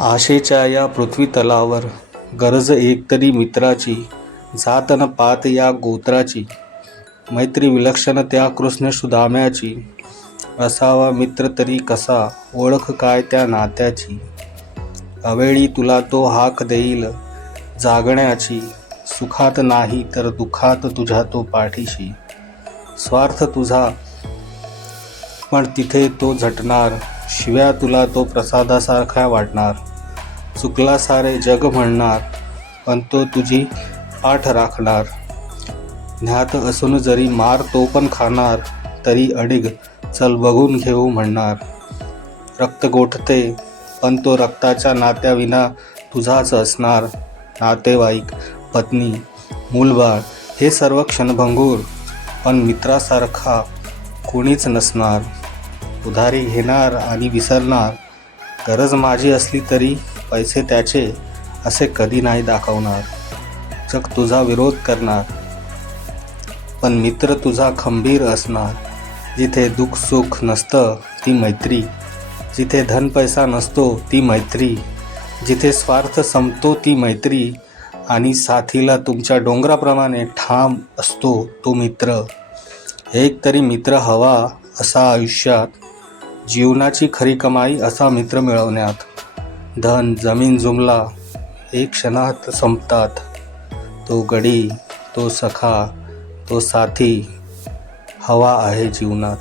आशेच्या या पृथ्वी तलावर गरज एकतरी मित्राची, जात न पात या गोत्राची. मैत्री विलक्षण त्या कृष्ण सुदाम्याची, असावा मित्र तरी कसा, ओळख काय त्या नात्याची. अवेळी तुला तो हाक देईल जागण्याची, सुखात नाही तर दुःखात तुझ्या तो पाठीशी. स्वार्थ तुझा पण तिथे तो झटणार, शिव्या तुला तो प्रसादासारखा वाटणार. चुकला सारे जग म्हणणार, पण तो तुझी पाठ राखणार. ज्ञात असून जरी मार तो पण खाणार, तरी अडिग चल बघून घेऊ म्हणणार. रक्त गोठते पण तो रक्ताच्या नात्याविना तुझाच असणार. नातेवाईक, पत्नी, मूलबाळ हे सर्व क्षणभंगूर, पण मित्रासारखा कोणीच नसणार. उधारी घेणार आणि विसरणार, गरज माझी असली तरी पैसे त्याचे असे कधी नाही दाखवणार. जग तुझा विरोध करणार, पण मित्र तुझा खंबीर असणार. जिथे दुःख सुख नसतं ती मैत्री, जिथे धन पैसा नसतो ती मैत्री, जिथे स्वार्थ संपतो ती मैत्री, आणि साथीला तुमच्या डोंगराप्रमाणे ठाम असतो तो मित्र. एक तरी मित्र हवा असा आयुष्यात, जीवनाची खरी कमाई असा मित्र मिळवण्यात. धन जमीन जुमला एक क्षणात संपतात, तो गडी, तो सखा, तो साथी हवा आहे जीवनात.